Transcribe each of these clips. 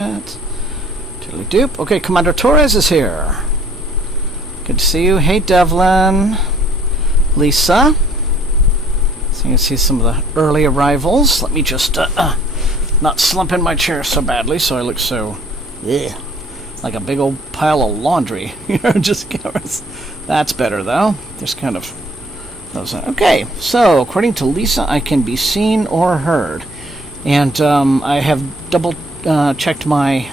Tiddly doop. Okay, Commander Torres is here. Good to see you. Hey, Devlin. Lisa. So you can see some of the early arrivals. Let me just not slump in my chair so badly so I look so like a big old pile of laundry. That's better, though. Just kind of... Okay, so according to Lisa, I can be seen or heard. And I have double checked my...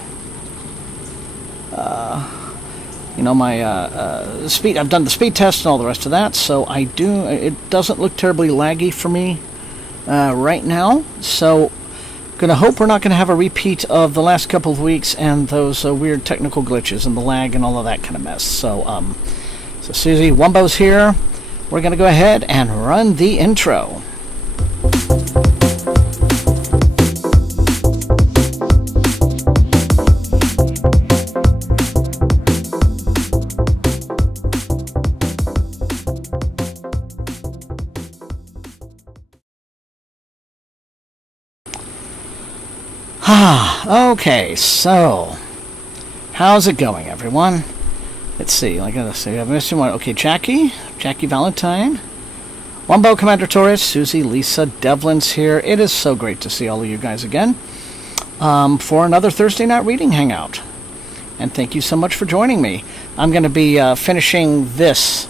speed. I've done the speed test and all the rest of that, so it doesn't look terribly laggy for me right now. So, gonna hope we're not gonna have a repeat of the last couple of weeks and those weird technical glitches and the lag and all of that kind of mess. So, so Susie, Wumbo's here. We're gonna go ahead and run the intro. Okay, so how's it going, everyone? Let's see. Like I say, I've missed one. Okay, Jackie Valentine, Wumbo, Commander Torres, Susie, Lisa, Devlin's here. It is so great to see all of you guys again for another Thursday night reading hangout. And thank you so much for joining me. I'm going to be finishing this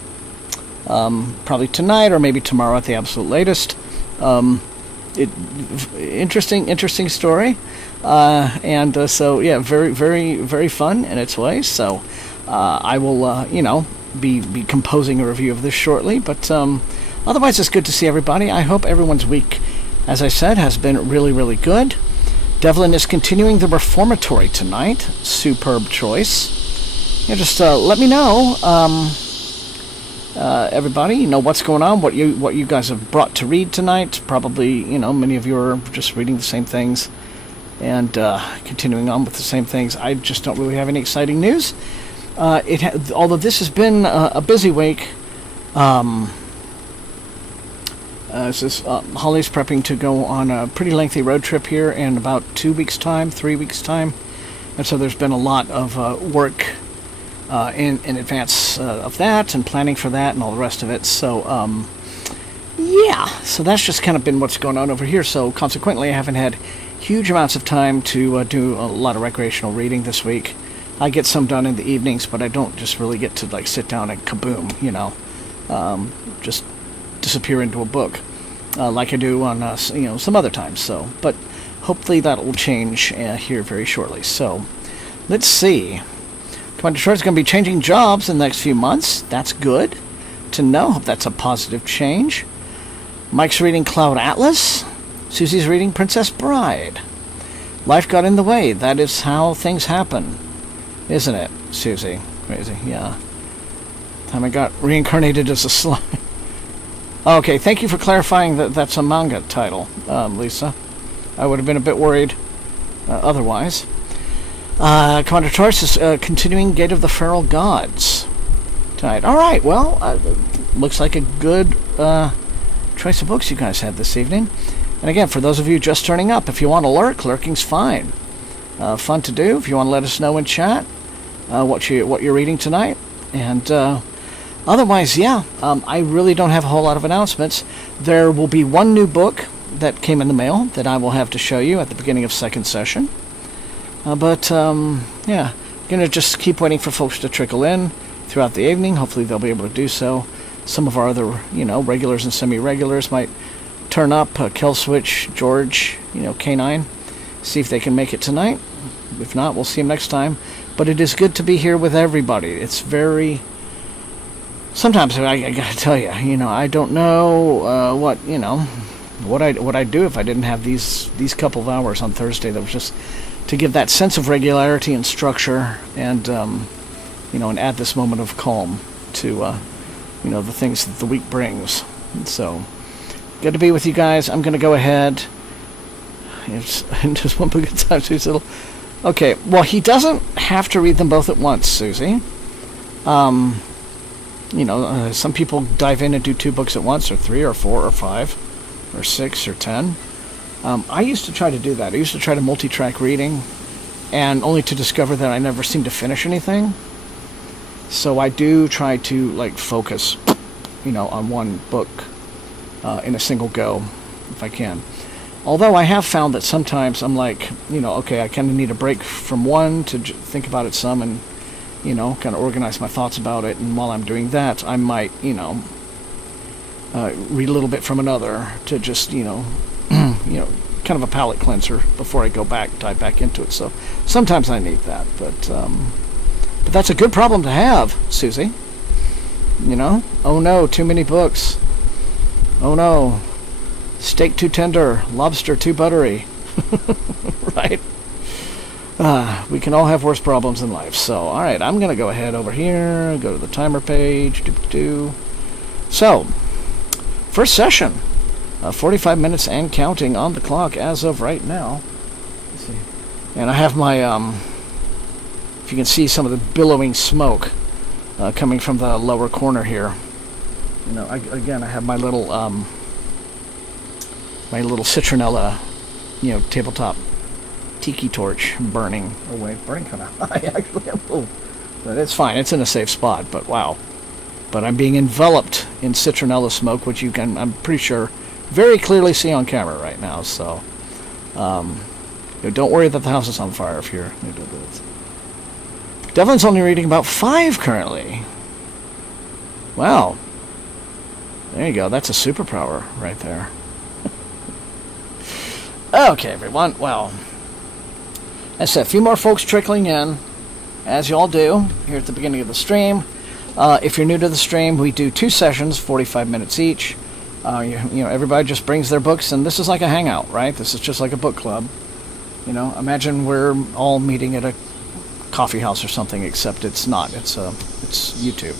probably tonight or maybe tomorrow at the absolute latest. Interesting story. So yeah, very, very, very fun in its way. So I will, be composing a review of this shortly. But otherwise, it's good to see everybody. I hope everyone's week, as I said, has been really, really good. Devlin is continuing the reformatory tonight. Superb choice. Yeah, just let me know, everybody. What's going on. What you guys have brought to read tonight. Probably, many of you are just reading the same things. And continuing on with the same things. I just don't really have any exciting news. Although this has been a busy week, Holly's prepping to go on a pretty lengthy road trip here in about 3 weeks' time. And so there's been a lot of work in advance of that and planning for that and all the rest of it. So, so that's just kind of been what's going on over here. So consequently, I haven't had huge amounts of time to do a lot of recreational reading this week. I get some done in the evenings, but I don't just really get to sit down and kaboom, just disappear into a book like I do on some other times. So, but hopefully that will change here very shortly. So, let's see. Commander Short's going to be changing jobs in the next few months. That's good to know. Hope that's a positive change. Mike's reading Cloud Atlas. Susie's reading Princess Bride. Life got in the way. That is how things happen. Isn't it, Susie? Crazy, yeah. Time I got reincarnated as a slime. Okay, thank you for clarifying that that's a manga title, Lisa. I would have been a bit worried otherwise. Commander Torres is continuing Gate of the Feral Gods tonight. Alright, well, looks like a good choice of books you guys had this evening. And again, for those of you just turning up, if you want to lurk, lurking's fine. Fun to do. If you want to let us know in chat what you're reading tonight. And otherwise, I really don't have a whole lot of announcements. There will be one new book that came in the mail that I will have to show you at the beginning of second session. Going to just keep waiting for folks to trickle in throughout the evening. Hopefully they'll be able to do so. Some of our other, regulars and semi-regulars might turn up. Killswitch, George, K9. See if they can make it tonight. If not, we'll see them next time. But it is good to be here with everybody. It's very... Sometimes I gotta tell you, I don't know what I'd do if I didn't have these couple of hours on Thursday. That was just to give that sense of regularity and structure, and and add this moment of calm to the things that the week brings. And so, good to be with you guys. I'm gonna go ahead. Just one book at a time, Susie. Okay, well, he doesn't have to read them both at once, Susie. Some people dive in and do 2 books at once, or 3, or 4, or 5, or 6, or 10. I used to try to do that. I used to try to multi-track reading, and only to discover that I never seem to finish anything. So I do try to like focus, on one book in a single go, if I can. Although I have found that sometimes I'm like, okay, I kind of need a break from one to think about it some and, kind of organize my thoughts about it. And while I'm doing that, I might, read a little bit from another to just, kind of a palate cleanser before I dive back into it. So sometimes I need that, but that's a good problem to have, Susie. Oh no, too many books. Oh no, steak too tender, lobster too buttery. Right? We can all have worse problems in life. So, all right, I'm going to go ahead over here, go to the timer page. So, first session, 45 minutes and counting on the clock as of right now. Let's see. And I have my, if you can see some of the billowing smoke coming from the lower corner here. I have my little citronella, tabletop tiki torch burning kind of high, actually. But it's fine. It's in a safe spot, but wow. But I'm being enveloped in citronella smoke, which you can, I'm pretty sure, very clearly see on camera right now. So, don't worry that the house is on fire if you're new to this. Devlin's only reading about 5 currently. Wow. There you go. That's a superpower right there. Okay, everyone. Well, as I said, a few more folks trickling in, as you all do, here at the beginning of the stream. If you're new to the stream, we do 2 sessions, 45 minutes each. Everybody just brings their books, and this is like a hangout, right? This is just like a book club. Imagine we're all meeting at a coffee house or something, except it's not. It's YouTube.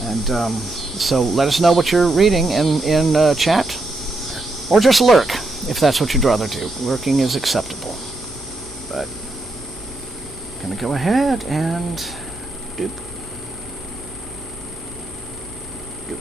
And so let us know what you're reading in chat, or just lurk, if that's what you'd rather do. Lurking is acceptable. But I'm going to go ahead and... Doop. Doop.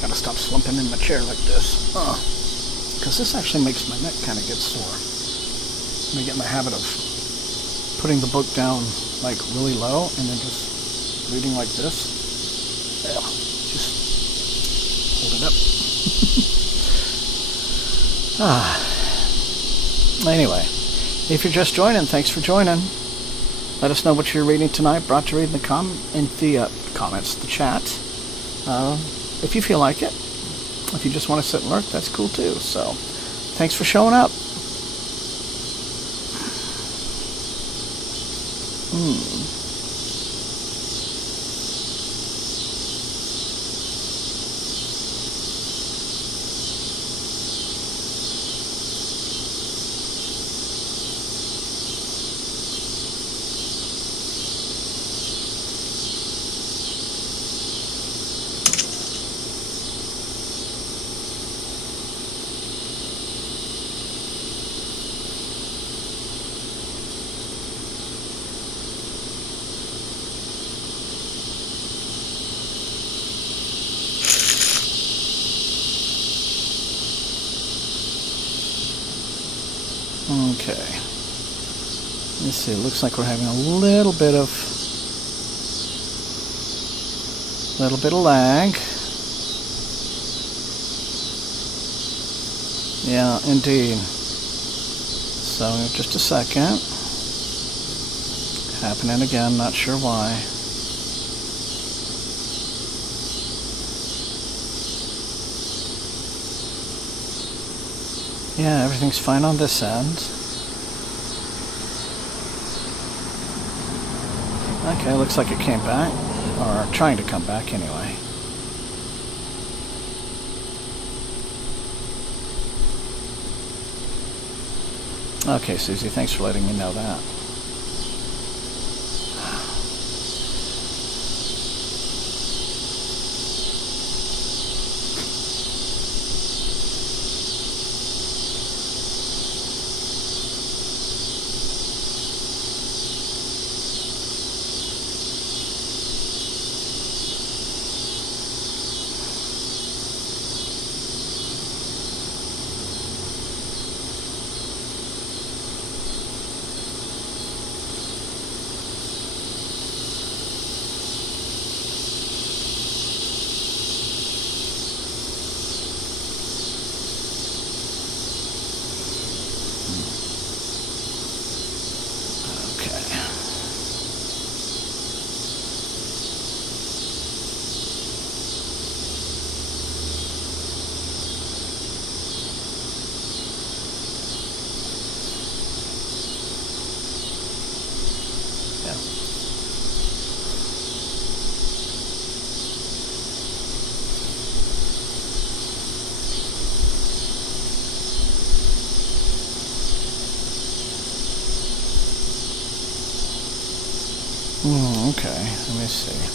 Gotta stop slumping in my chair like this. Because this actually makes my neck kind of get sore. Let me get in the habit of putting the book down like really low and then just reading like this. Yeah, just hold it up. Anyway, if you're just joining, thanks for joining. Let us know what you're reading tonight. Brought to read in the comments, the chat. If you feel like it. If you just want to sit and lurk, that's cool too. So, thanks for showing up. Okay. Let's see, it looks like we're having a little bit of lag. Yeah, indeed. So, just a second. Happening again, not sure why. Yeah, everything's fine on this end. Okay, looks like it came back. Or trying to come back anyway. Okay, Susie, thanks for letting me know that. Okay, let me see.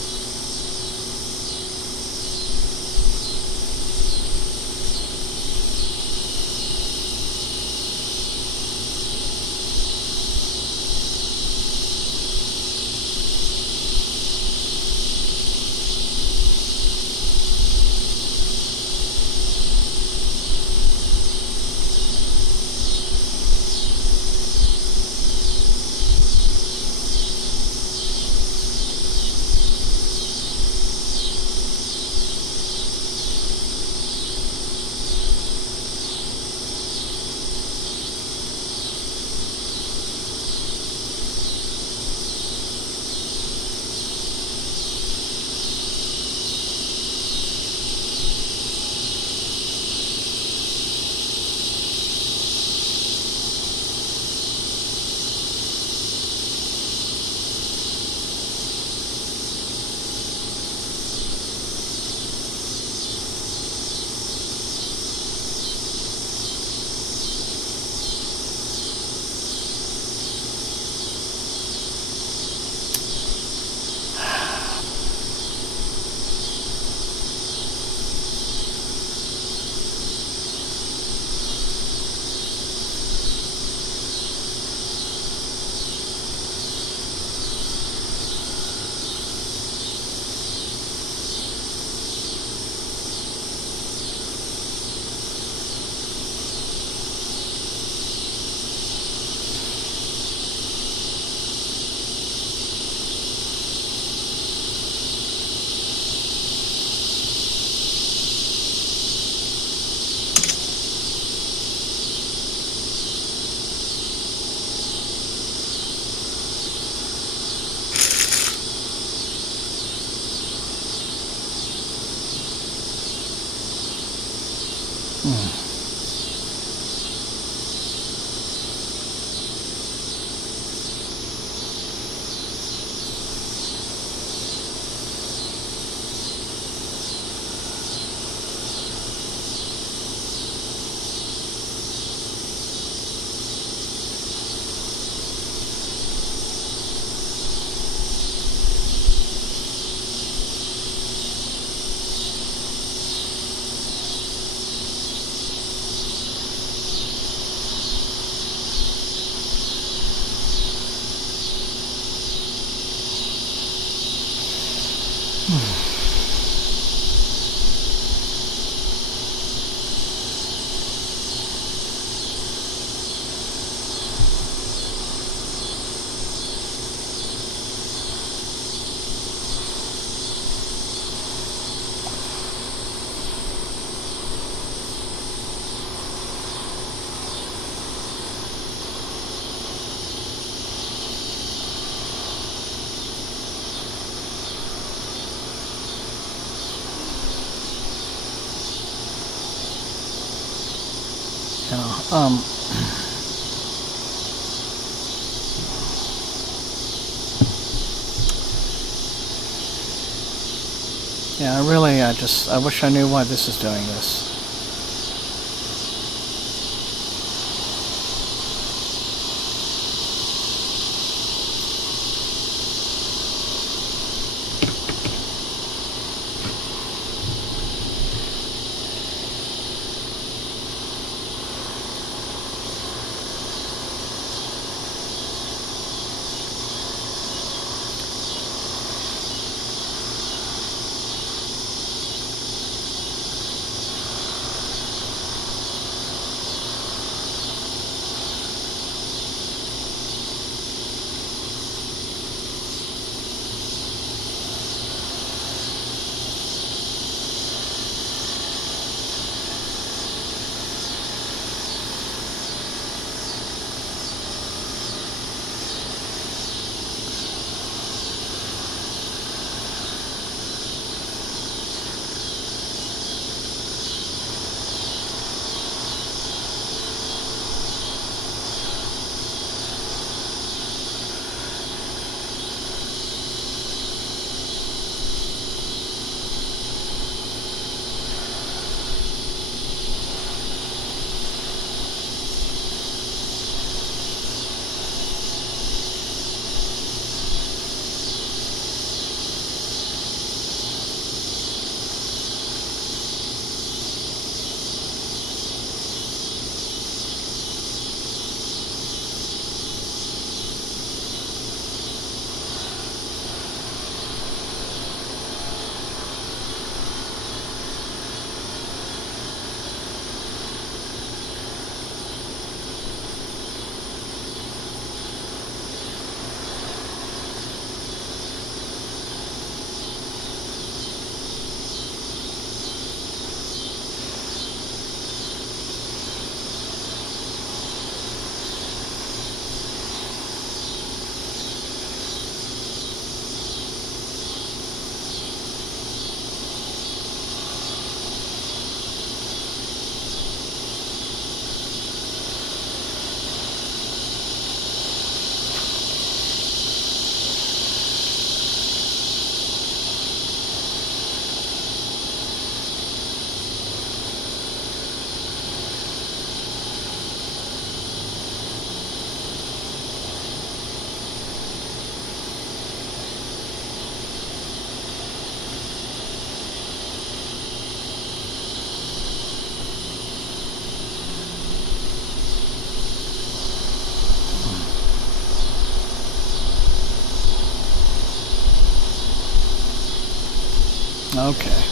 Yeah, I wish I knew why this is doing this. Okay.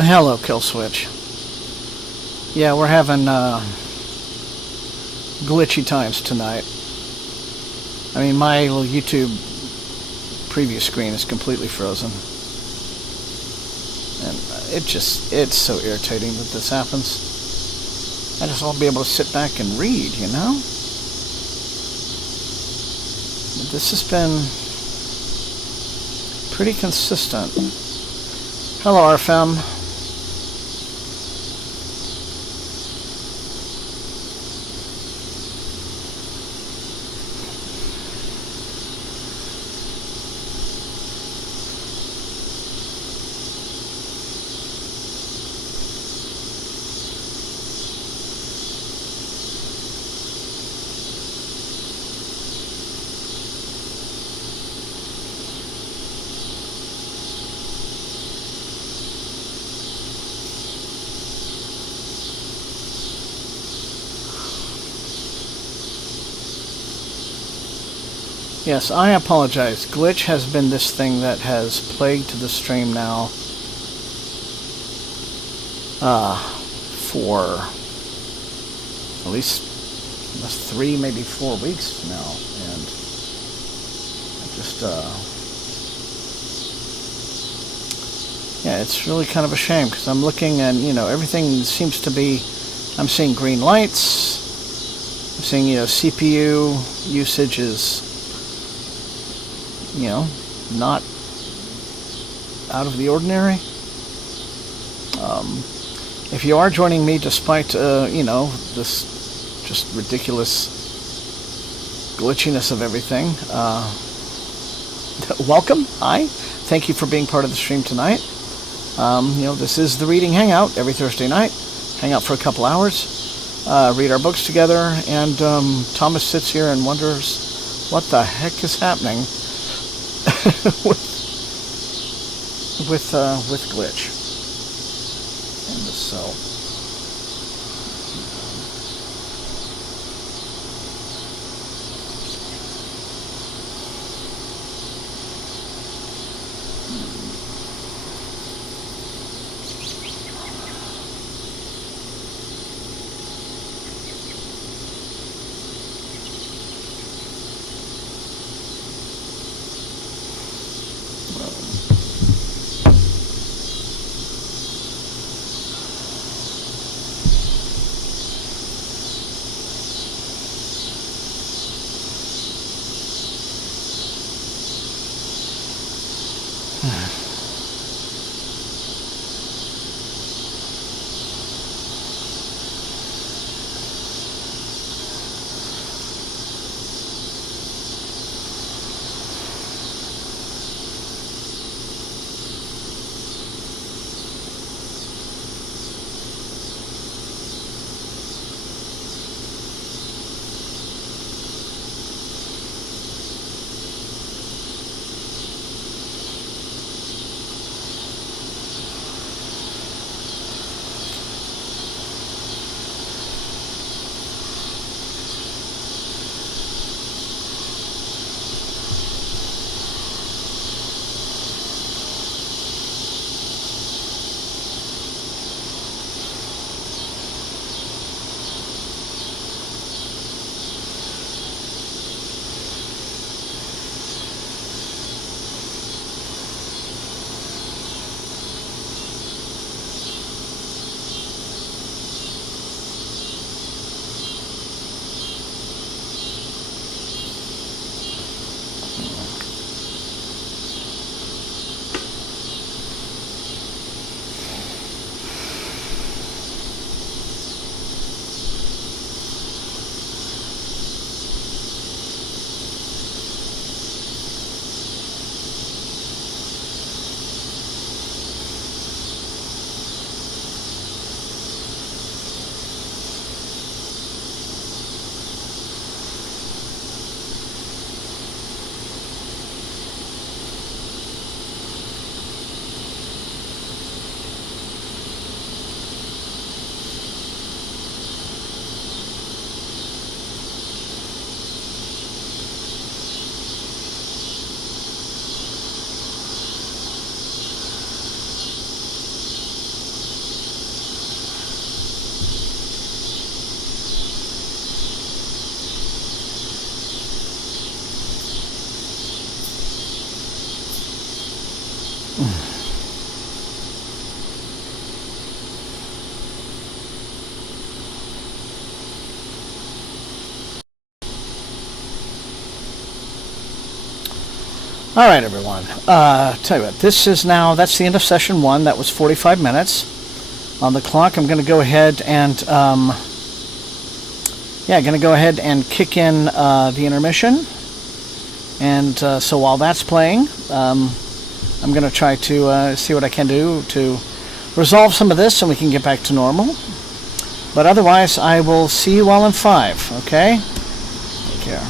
Hello, Killswitch. Yeah, we're having glitchy times tonight. I mean, my little YouTube preview screen is completely frozen. And it's so irritating that this happens. I just want to be able to sit back and read, you know? But this has been pretty consistent. Hello, RFM. Yes, I apologize. Glitch has been this thing that has plagued the stream now for at least 3, maybe 4 weeks now, and I just yeah, it's really kind of a shame because I'm looking and everything seems to be. I'm seeing green lights. I'm seeing CPU usage is not out of the ordinary. If you are joining me despite, this just ridiculous glitchiness of everything, welcome. Hi. Thank you for being part of the stream tonight. This is the Reading Hangout every Thursday night. Hang out for a couple hours, read our books together, and Thomas sits here and wonders what the heck is happening with glitch. And so All right, everyone. Tell you what, that's the end of session 1. That was 45 minutes on the clock. I'm going to go ahead and, kick in the intermission. And so while that's playing, I'm going to try to see what I can do to resolve some of this and we can get back to normal. But otherwise, I will see you all in 5, okay? Take care.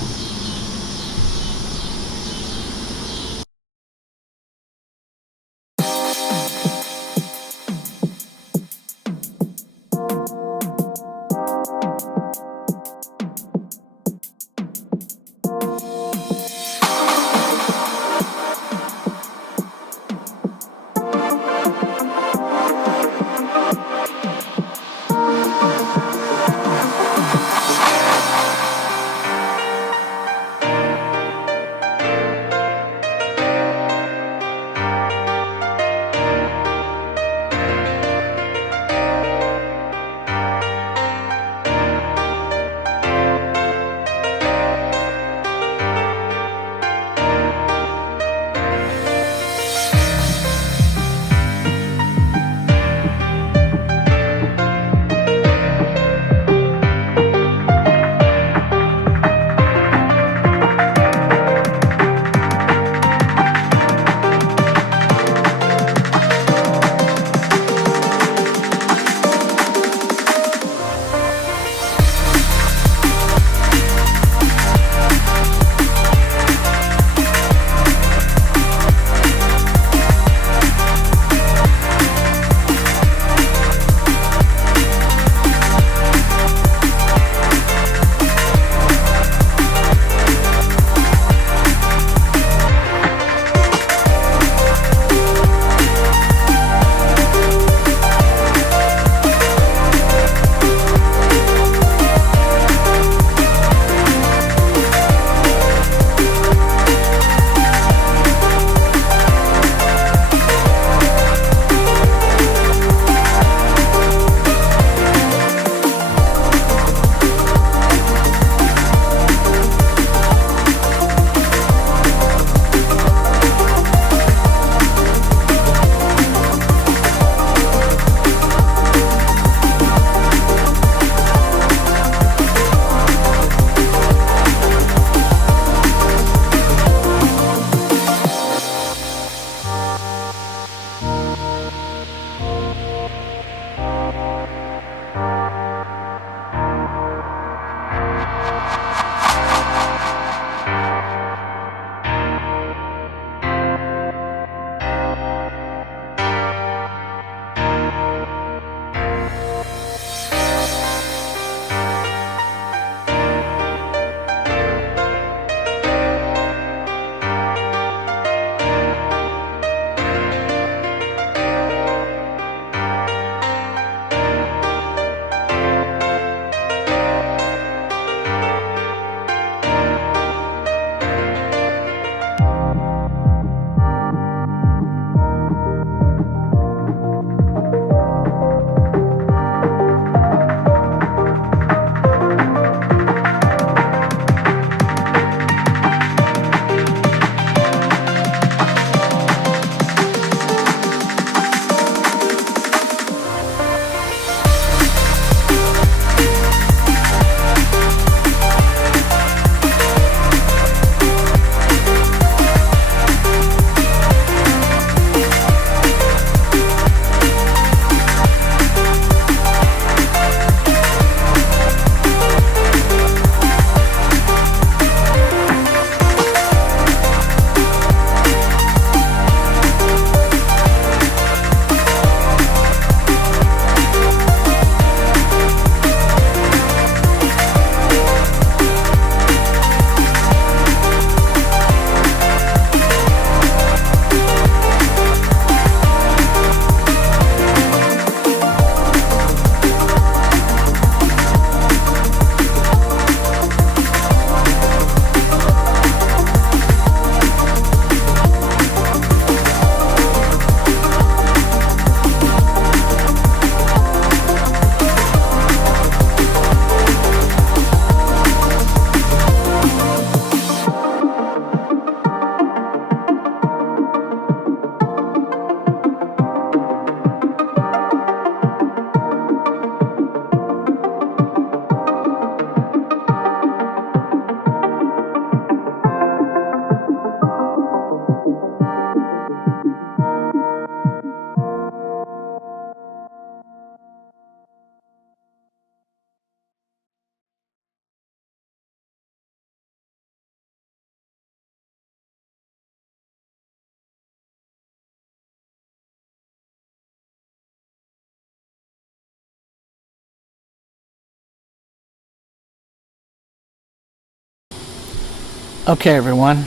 Okay, everyone.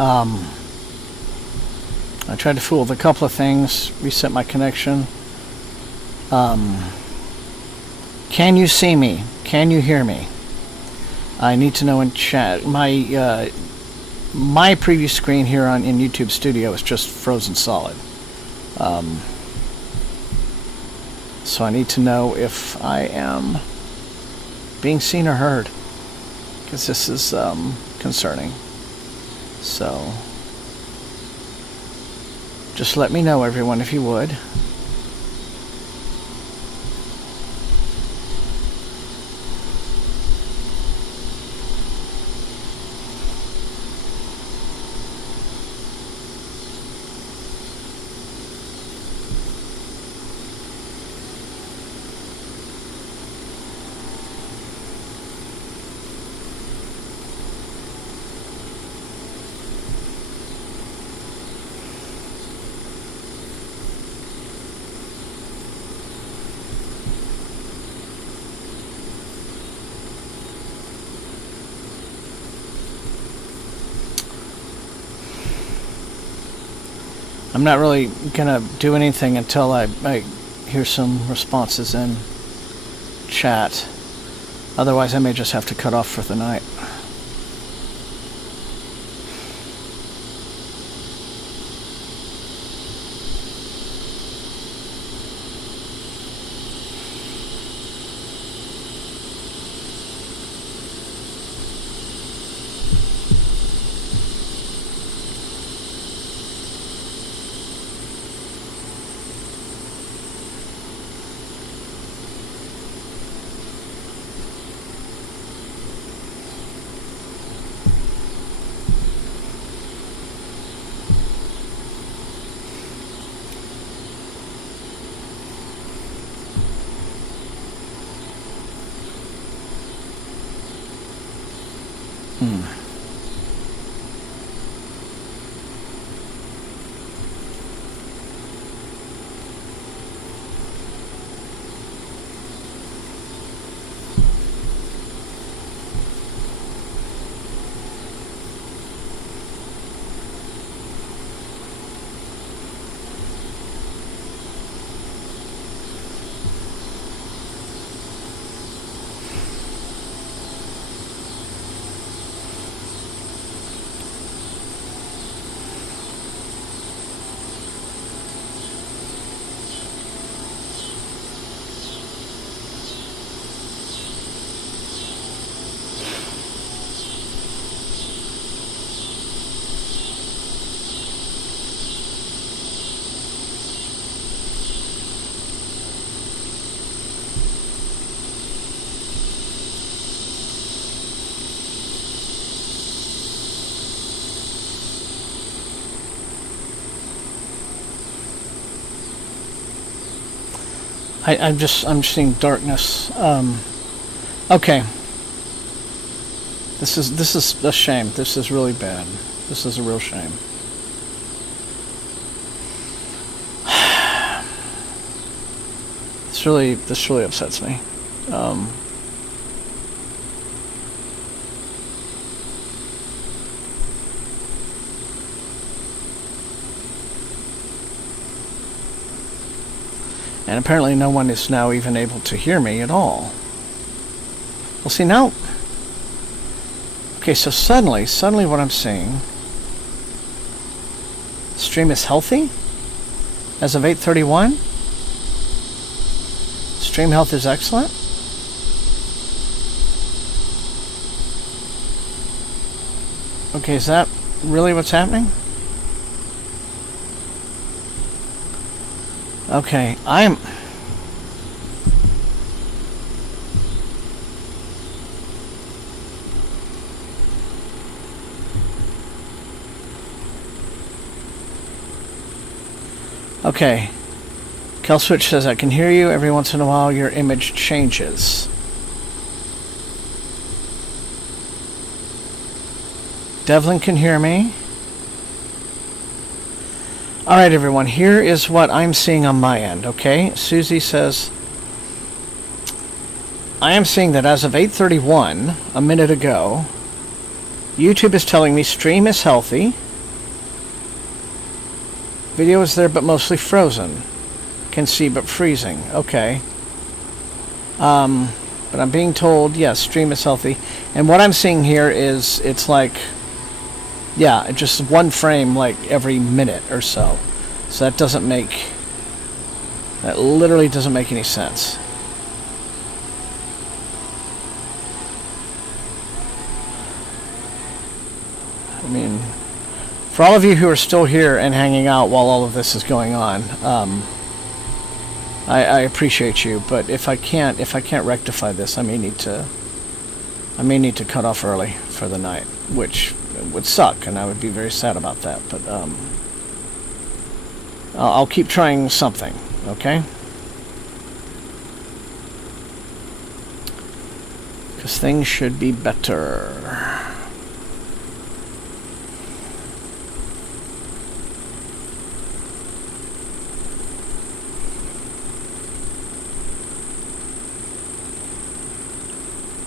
I tried to fool with a couple of things. Reset my connection. Can you see me? Can you hear me? I need to know in chat. My preview screen here in YouTube Studio is just frozen solid. So I need to know if I am being seen or heard, because this is concerning. So just let me know, everyone, if you would. I'm not really gonna do anything until I hear some responses in chat. Otherwise, I may just have to cut off for the night. I'm just seeing darkness. Okay. This is a shame. This is really bad. This is a real shame. This really upsets me. And apparently no one is now even able to hear me at all. Well, see now... Okay, so suddenly what I'm seeing... Stream is healthy? As of 8:31? Stream health is excellent? Okay, is that really what's happening? Okay, Okay. Kelswitch says, I can hear you. Every once in a while your image changes. Devlin can hear me. Alright, everyone. Here is what I'm seeing on my end, okay? Susie says, I am seeing that as of 8:31, a minute ago, YouTube is telling me stream is healthy. Video is there, but mostly frozen. Can see, but freezing. Okay. But I'm being told, yes, stream is healthy. And what I'm seeing here is, it's like, yeah, just one frame like every minute or so. So that doesn't make, that literally doesn't make any sense. I mean, for all of you who are still here and hanging out while all of this is going on, I appreciate you. But if I can't rectify this, I may need to cut off early for the night, which would suck, and I would be very sad about that. But I'll keep trying something. Okay. Because things should be better.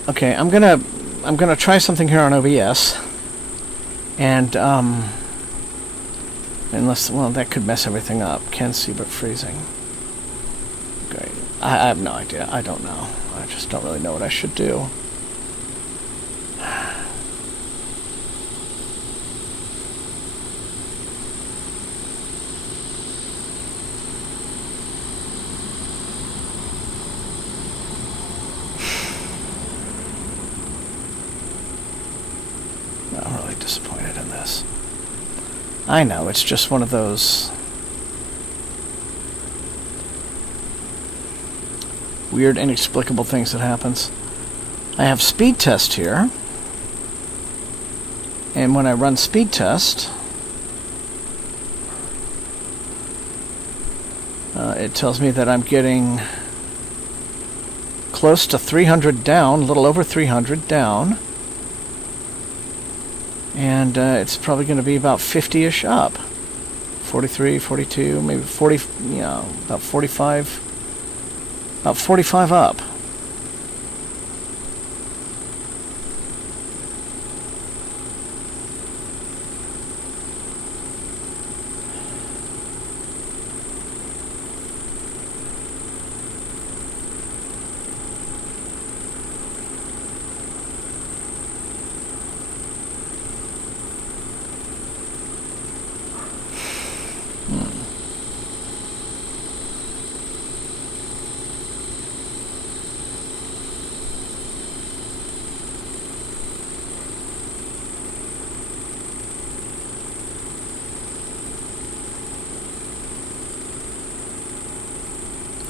Okay, I'm gonna try something here on OBS, and unless, well, that could mess everything up. Can see but freezing. Great. I have no idea. I don't know. I just don't really know what I should do. I'm really disappointed in this. I know, it's just one of those weird, inexplicable things that happens. I have speed test here, and when I run speed test, it tells me that I'm getting close to 300 down, a little over 300 down. And it's probably going to be about 50-ish up. 43, 42, maybe 40, you know, about 45. About 45 up.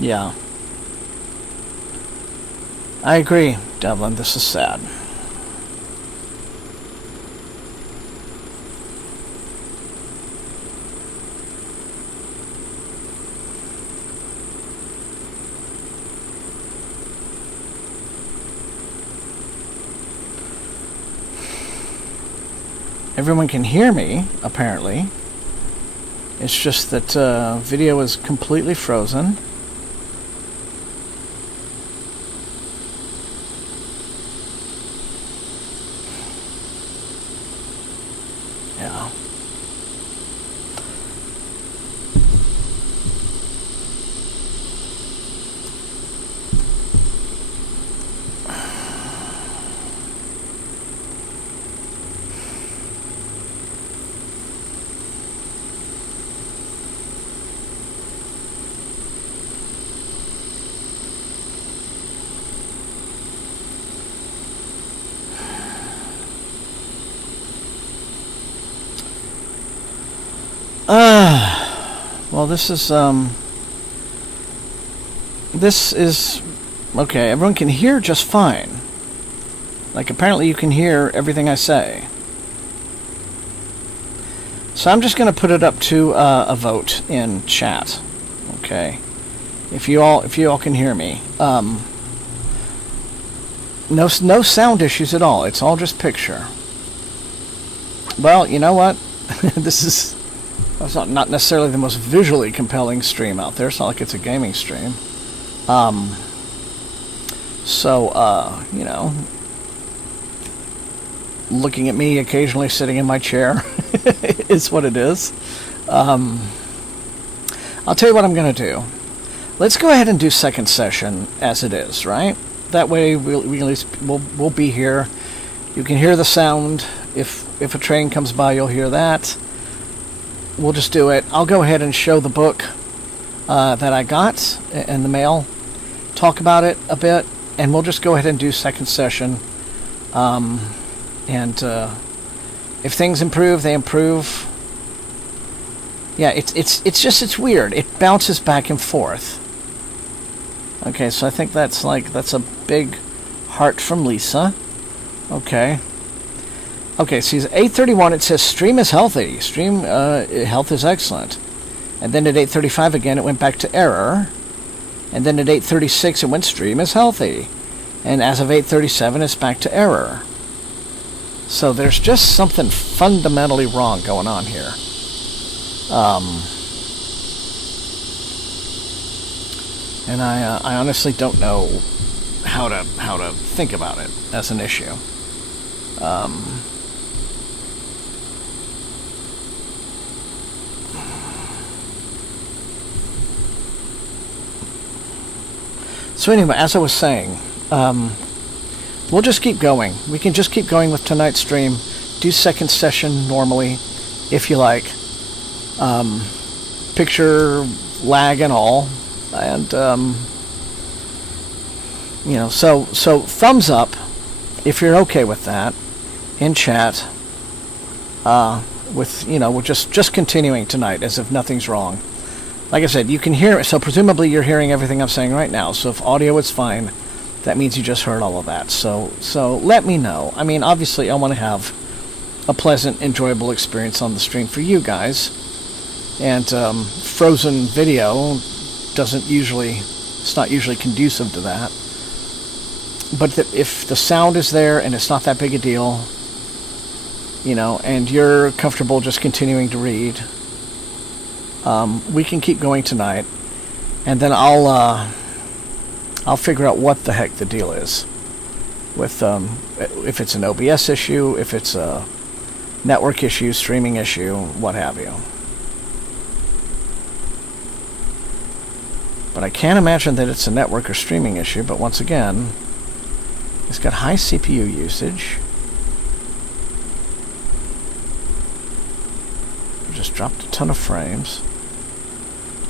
Yeah. I agree, Devlin. This is sad. Everyone can hear me, apparently. It's just that video is completely frozen. Yeah. Well, this is okay. Everyone can hear just fine. Like, apparently you can hear everything I say. So I'm just going to put it up to a vote in chat. Okay, if you all can hear me. No sound issues at all. It's all just picture. Well, you know what? It's not necessarily the most visually compelling stream out there. It's not like it's a gaming stream. You know, looking at me occasionally sitting in my chair is what it is. I'll tell you what I'm going to do. Let's go ahead and do second session as it is, right? That way we'll be here. You can hear the sound. If a train comes by, you'll hear that. We'll just do it. I'll go ahead and show the book that I got in the mail. Talk about it a bit, and we'll just go ahead and do second session. And if things improve, they improve. Yeah, it's weird. It bounces back and forth. Okay, so I think that's a big heart from Lisa. Okay. Okay, so 8:31 it says stream is healthy. Stream health is excellent. And then at 8:35 again it went back to error. And then at 8:36 it went stream is healthy. And as of 8:37 it's back to error. So there's just something fundamentally wrong going on here. And I honestly don't know how to think about it as an issue. So anyway, as I was saying, we'll just keep going. We can just keep going with tonight's stream. Do second session normally, if you like. Picture lag and all. And, so thumbs up if you're okay with that in chat. We're just continuing tonight as if nothing's wrong. Like I said, you can hear it, so presumably you're hearing everything I'm saying right now. So if audio is fine, that means you just heard all of that. So let me know. I mean, obviously I want to have a pleasant, enjoyable experience on the stream for you guys. And frozen video it's not usually conducive to that. But if the sound is there and it's not that big a deal, and you're comfortable just continuing to read, we can keep going tonight, and then I'll figure out what the heck the deal is with if it's an OBS issue, if it's a network issue, streaming issue, what have you. But I can't imagine that it's a network or streaming issue, but once again, it's got high CPU usage. Just dropped a ton of frames.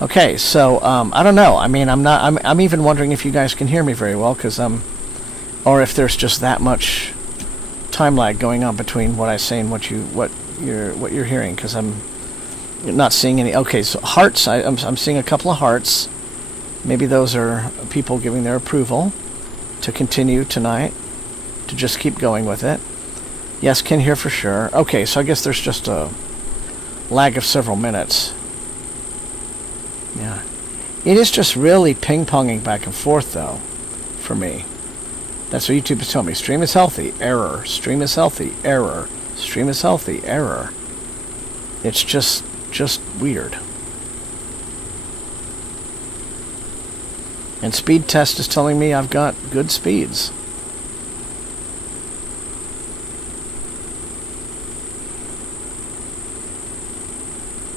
Okay, so I don't know. I mean, I'm even wondering if you guys can hear me very well, or if there's just that much time lag going on between what I say and what you're hearing, because I'm not seeing any. Okay, so hearts. I'm seeing a couple of hearts. Maybe those are people giving their approval to continue tonight, to just keep going with it. Yes, can hear for sure. Okay, so I guess there's just a lag of several minutes. Yeah. It is just really ping-ponging back and forth, though, for me. That's what YouTube is telling me. Stream is healthy, error. Stream is healthy, error. Stream is healthy, error. It's just weird. And speed test is telling me I've got good speeds.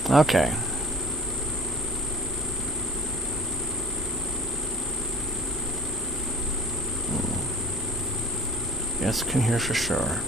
Okay. Yes, can hear for sure.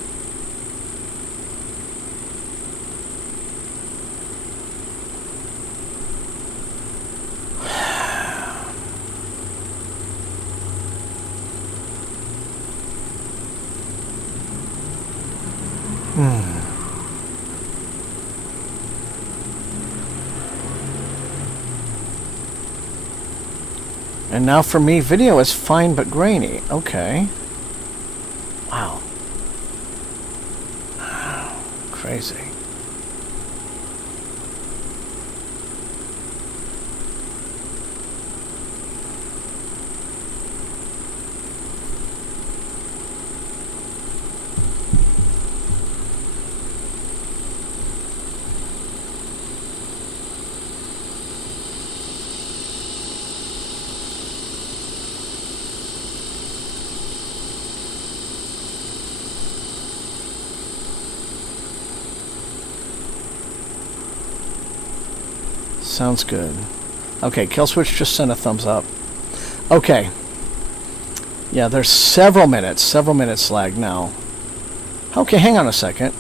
And now for me, video is fine but grainy. Okay. Wow. Crazy. Sounds good. Okay, Killswitch just sent a thumbs up. Okay. Yeah, there's several minutes lag now. Okay, hang on a second.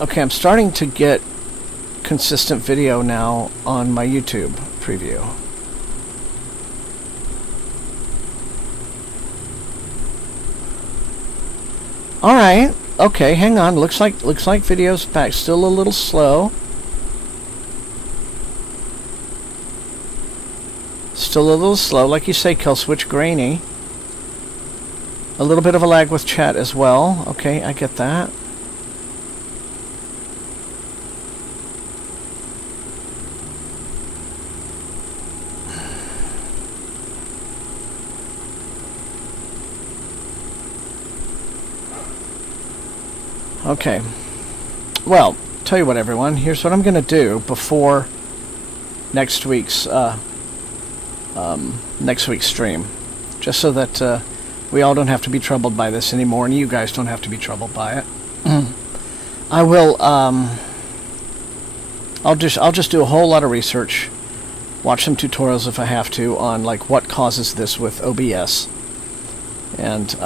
Okay, I'm starting to get consistent video now on my YouTube preview. All right. Okay, hang on. Looks like video's back. Still a little slow. Still a little slow, like you say, Killswitch, grainy. A little bit of a lag with chat as well. Okay, I get that. Okay. Well, tell you what, everyone. Here's what I'm going to do before next week's stream, just so that we all don't have to be troubled by this anymore, and you guys don't have to be troubled by it. I will. I'll just do a whole lot of research, watch some tutorials if I have to on like what causes this with OBS, and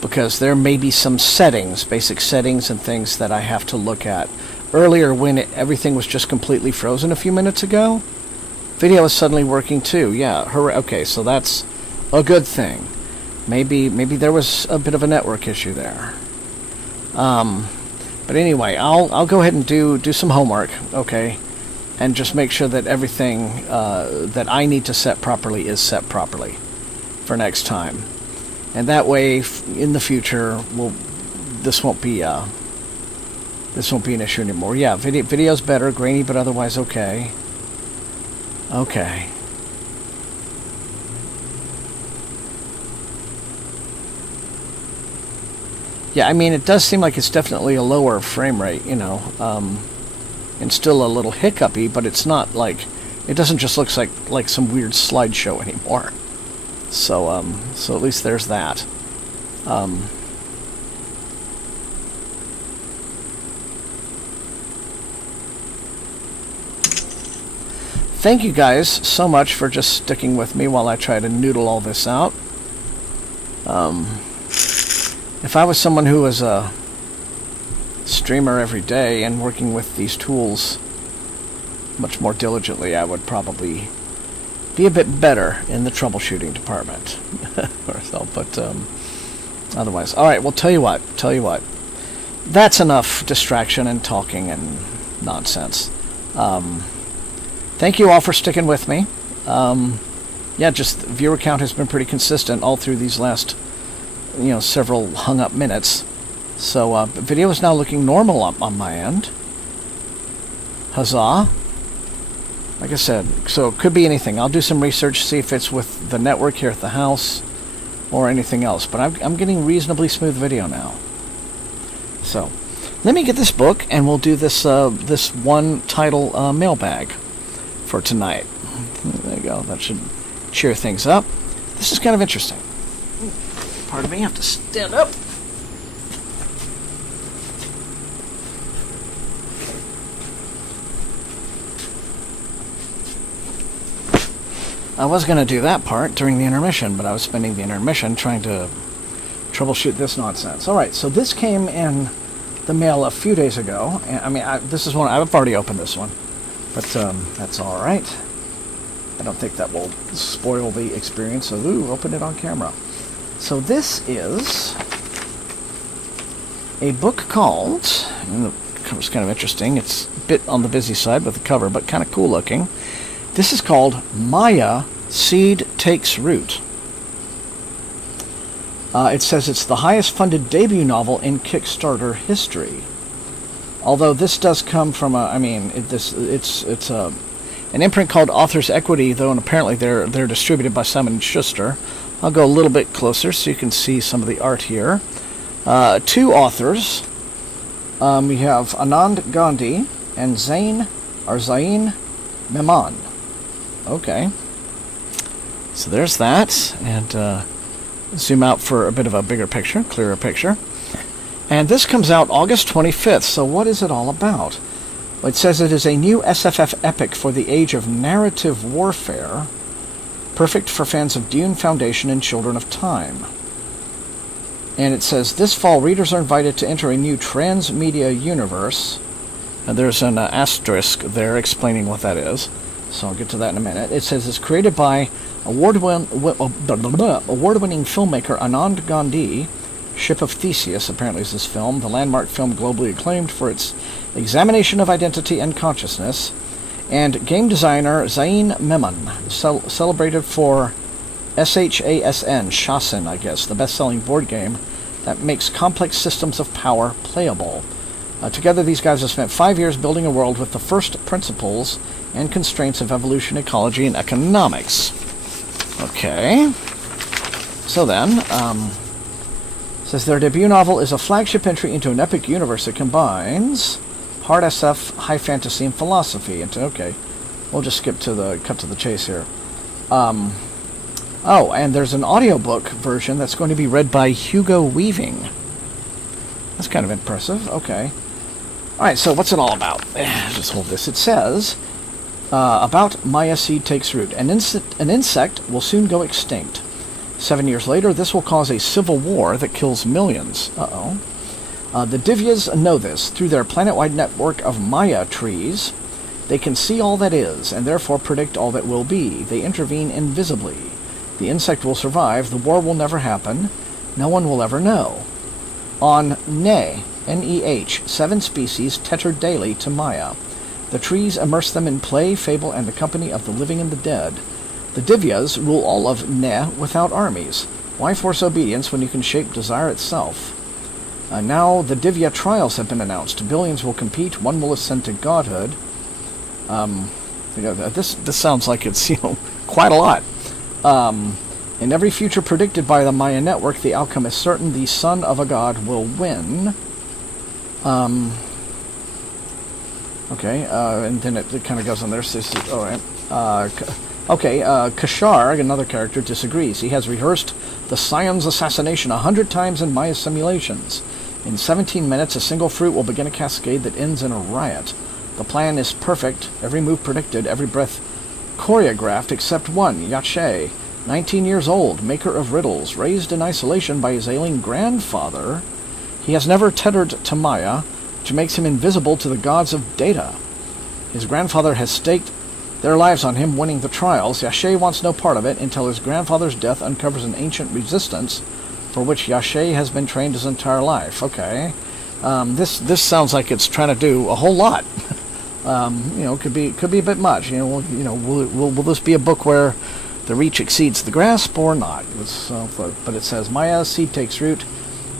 because there may be some settings, basic settings and things that I have to look at. Earlier, when everything was just completely frozen a few minutes ago, video is suddenly working too. Yeah, okay, so that's a good thing. Maybe there was a bit of a network issue there. But anyway, I'll go ahead and do some homework, okay, and just make sure that everything that I need to set properly is set properly for next time. And that way, in the future, this won't be an issue anymore. Yeah, video's better, grainy, but otherwise okay. Okay. Yeah, I mean, it does seem like it's definitely a lower frame rate, you know, and still a little hiccupy, but it's not like, it doesn't just look like some weird slideshow anymore. So, so at least there's that. Thank you guys so much for just sticking with me while I try to noodle all this out. If I was someone who was a streamer every day and working with these tools much more diligently, I would probably be a bit better in the troubleshooting department. But otherwise, all right. Well, tell you what. That's enough distraction and talking and nonsense. Thank you all for sticking with me. Yeah, just the viewer count has been pretty consistent all through these last, several hung up minutes. So video is now looking normal up on my end. Huzzah. Like I said, so it could be anything. I'll do some research, see if it's with the network here at the house or anything else. But I'm getting reasonably smooth video now. So let me get this book, and we'll do this this one title mailbag for tonight. There you go. That should cheer things up. This is kind of interesting. Pardon me, I have to stand up. I was going to do that part during the intermission, but I was spending the intermission trying to troubleshoot this nonsense. All right, so this came in the mail a few days ago. I mean, this is one, I've already opened this one, but that's all right. I don't think that will spoil the experience of, open it on camera. So this is a book called, and the cover's kind of interesting. It's a bit on the busy side with the cover, but kind of cool looking. This is called Maya, Seed Takes Root. It says it's the highest funded debut novel in Kickstarter history. Although this does come from it's an imprint called Authors Equity, though, and apparently they're distributed by Simon & Schuster. I'll go a little bit closer so you can see some of the art here. Two authors. We have Anand Gandhi and Zain Memon. Okay. So there's that, and zoom out for a bit of a bigger picture, clearer picture. And this comes out August 25th, so what is it all about? Well, it says it is a new SFF epic for the age of narrative warfare, perfect for fans of Dune Foundation and Children of Time. And it says, this fall, readers are invited to enter a new transmedia universe. And there's an asterisk there explaining what that is, so I'll get to that in a minute. It says it's created by award-winning filmmaker Anand Gandhi. Ship of Theseus, apparently, is this film, the landmark film globally acclaimed for its examination of identity and consciousness. And game designer Zain Memon, celebrated for Shasin, I guess, the best-selling board game that makes complex systems of power playable. Together, these guys have spent 5 years building a world with the first principles and constraints of evolution, ecology, and economics. Okay. So then, says their debut novel is a flagship entry into an epic universe that combines hard SF, high fantasy, and philosophy. Okay, we'll just cut to the chase here. Oh, and there's an audiobook version that's going to be read by Hugo Weaving. That's kind of impressive. Okay. All right, so what's it all about? Just hold this. It says, about Maya seed takes root. An insect will soon go extinct. 7 years later, this will cause a civil war that kills millions. Uh-oh. The Divyas know this. Through their planet-wide network of Maya trees, they can see all that is, and therefore predict all that will be. They intervene invisibly. The insect will survive. The war will never happen. No one will ever know. On Neh, N-E-H, 7 species tethered daily to Maya. The trees immerse them in play, fable, and the company of the living and the dead. The Divyas rule all of Neh without armies. Why force obedience when you can shape desire itself? Now the Divya trials have been announced. Billions will compete. One will ascend to godhood. This sounds like it's quite a lot. In every future predicted by the Maya network, the outcome is certain. The son of a god will win. Okay, and then it kind of goes on there. So all right. Kashar, another character, disagrees. He has rehearsed the Scion's assassination 100 times in Maya simulations. In 17 minutes, a single fruit will begin a cascade that ends in a riot. The plan is perfect, every move predicted, every breath choreographed, except one, Yache, 19 years old, maker of riddles, raised in isolation by his ailing grandfather. He has never tethered to Maya, which makes him invisible to the gods of data. His grandfather has staked their lives on him winning the trials. Yache wants no part of it until his grandfather's death uncovers an ancient resistance for which Yache has been trained his entire life. Okay. This sounds like it's trying to do a whole lot. Could be a bit much. Will this be a book where the reach exceeds the grasp or not? But it says Maya Seed Takes Root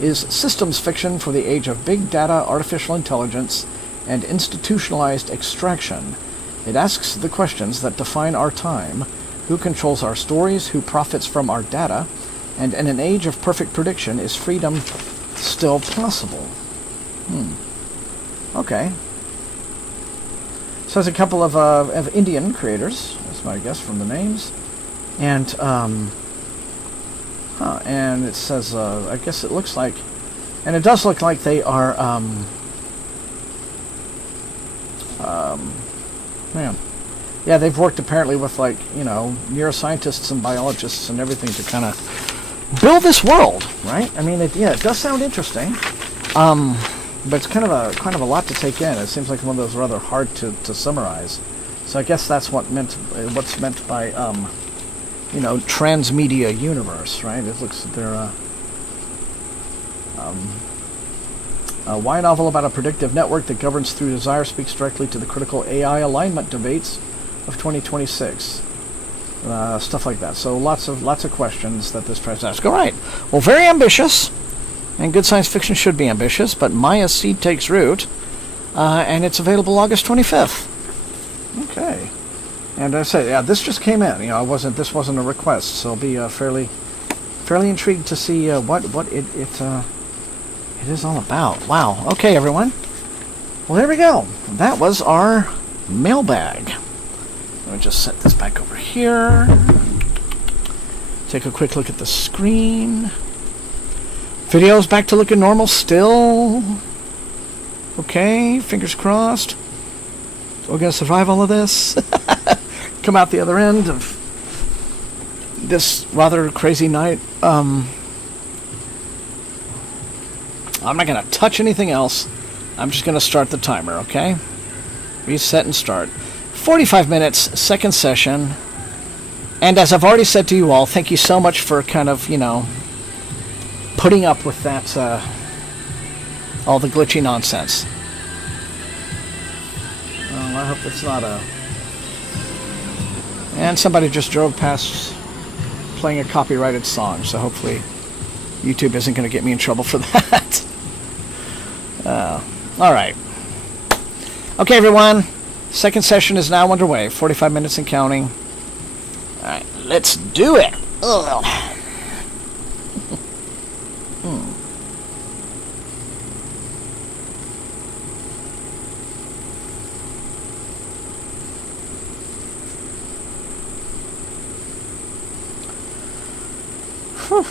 is systems fiction for the age of big data, artificial intelligence, and institutionalized extraction. It asks the questions that define our time: who controls our stories, who profits from our data, and in an age of perfect prediction, is freedom still possible? Okay. So there's a couple of Indian creators, that's my guess from the names. And, and it says, I guess it looks like, and it does look like they are, yeah, they've worked apparently with, neuroscientists and biologists and everything to kind of build this world, right? I mean, it does sound interesting, but it's kind of a lot to take in. It seems like one of those rather hard to summarize. So I guess that's what's meant by, transmedia universe, right? It looks like they're a Y novel about a predictive network that governs through desire speaks directly to the critical AI alignment debates of 2026. Stuff like that. So lots of questions that this tries to ask. All right. Well, very ambitious, and good science fiction should be ambitious. But Maya Seed Takes Root, and it's available August 25th. Okay. And I say, this just came in. This wasn't a request, so I'll be fairly intrigued to see what it is all about. Wow. Okay, everyone. Well, there we go. That was our mailbag. Let me just set this back over here. Take a quick look at the screen. Video's back to looking normal still. Okay, fingers crossed. So we're going to survive all of this. Come out the other end of this rather crazy night. I'm not going to touch anything else. I'm just going to start the timer, okay? Reset and start. 45 minutes, second session. And as I've already said to you all, thank you so much for kind of, you know, putting up with that, all the glitchy nonsense. Well, I hope it's not a... And somebody just drove past playing a copyrighted song, so hopefully YouTube isn't going to get me in trouble for that. Alright. Okay, everyone. Second session is now underway. 45 minutes and counting. Alright, let's do it! Ugh. Whew.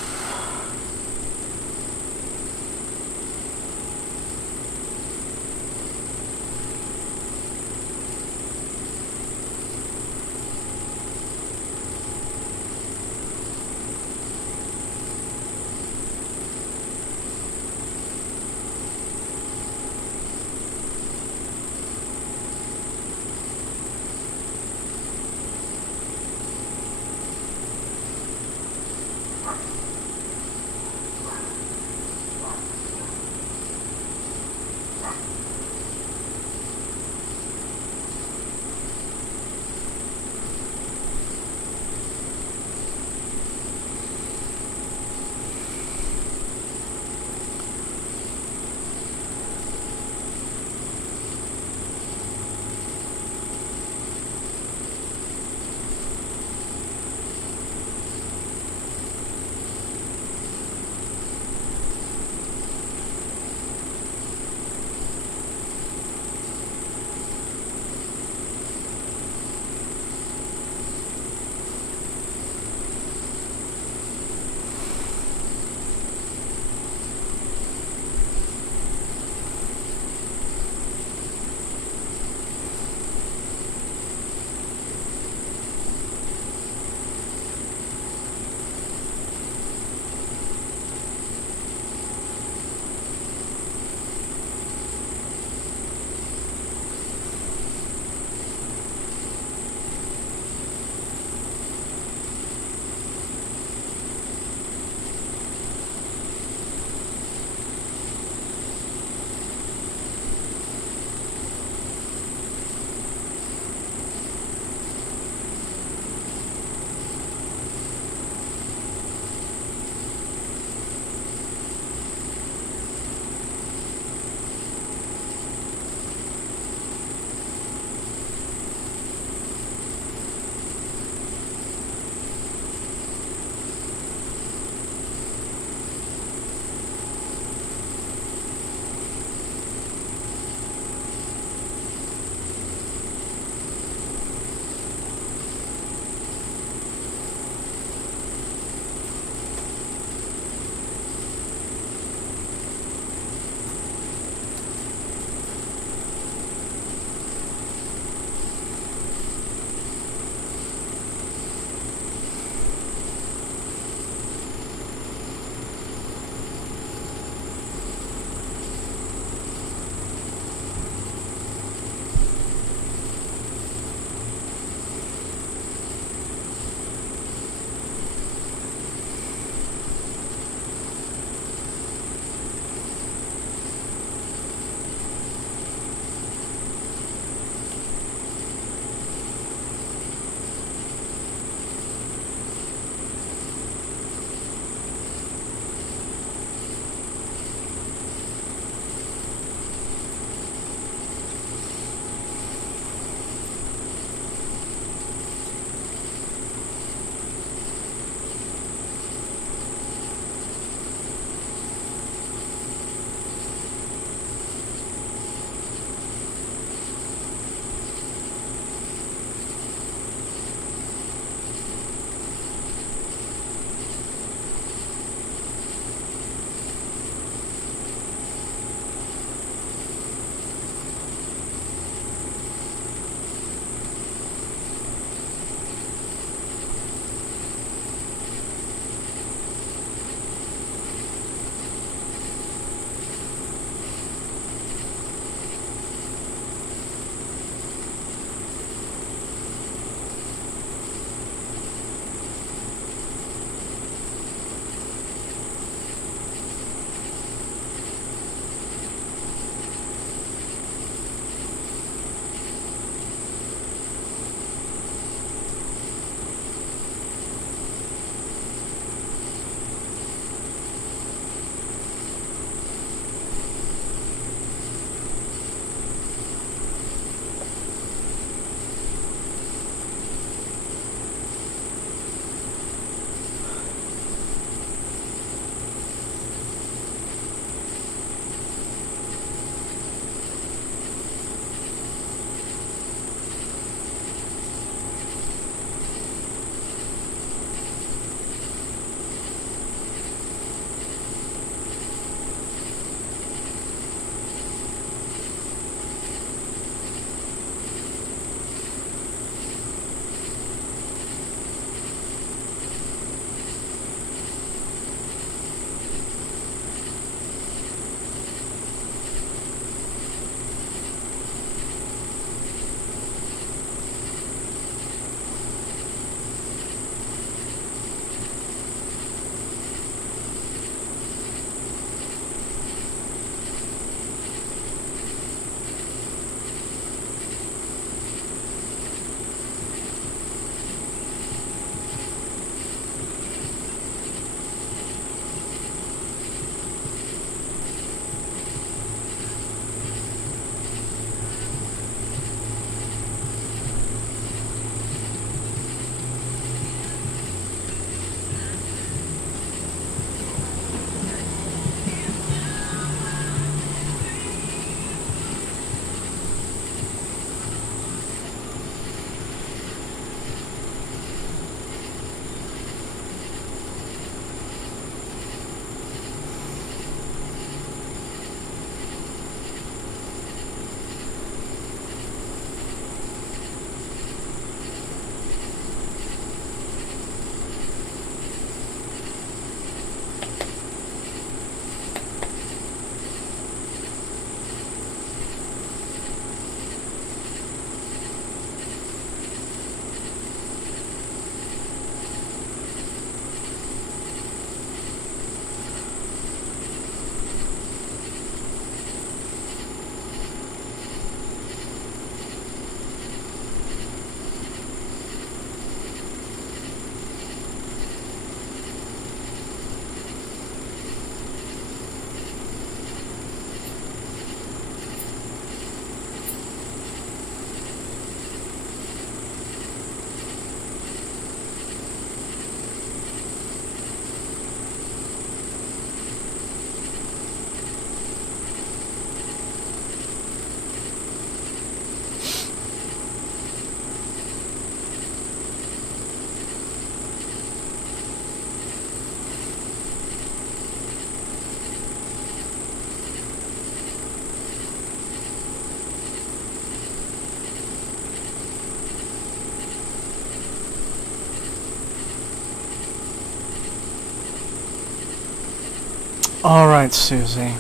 All right, Susie.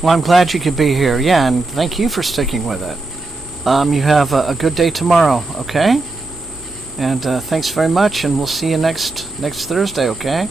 Well, I'm glad you could be here. Yeah, and thank you for sticking with it. You have a good day tomorrow, okay? And thanks very much, and we'll see you next Thursday, okay?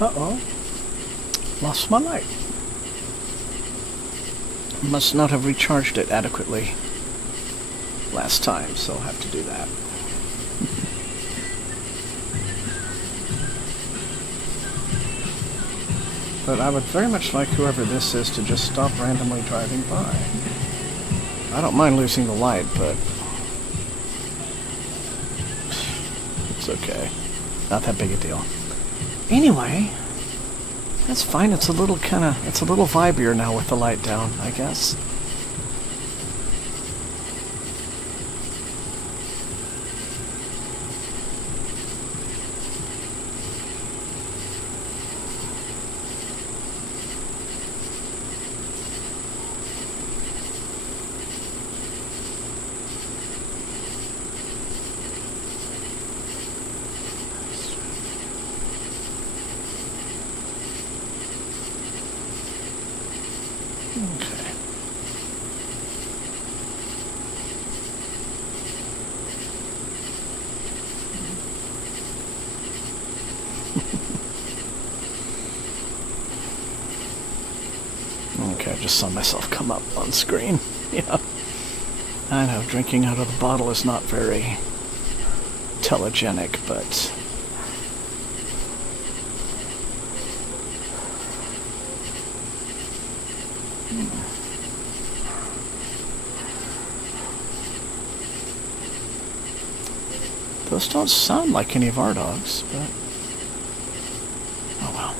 Uh-oh. Lost my light. Must not have recharged it adequately last time, so I'll have to do that. But I would very much like whoever this is to just stop randomly driving by. I don't mind losing the light, but it's okay. Not that big a deal. Anyway, that's fine. It's a little vibier now with the light down, I guess. Okay. Okay, I just saw myself come up on screen. Yeah. I know, drinking out of the bottle is not very telegenic, but... Those don't sound like any of our dogs, but... oh well.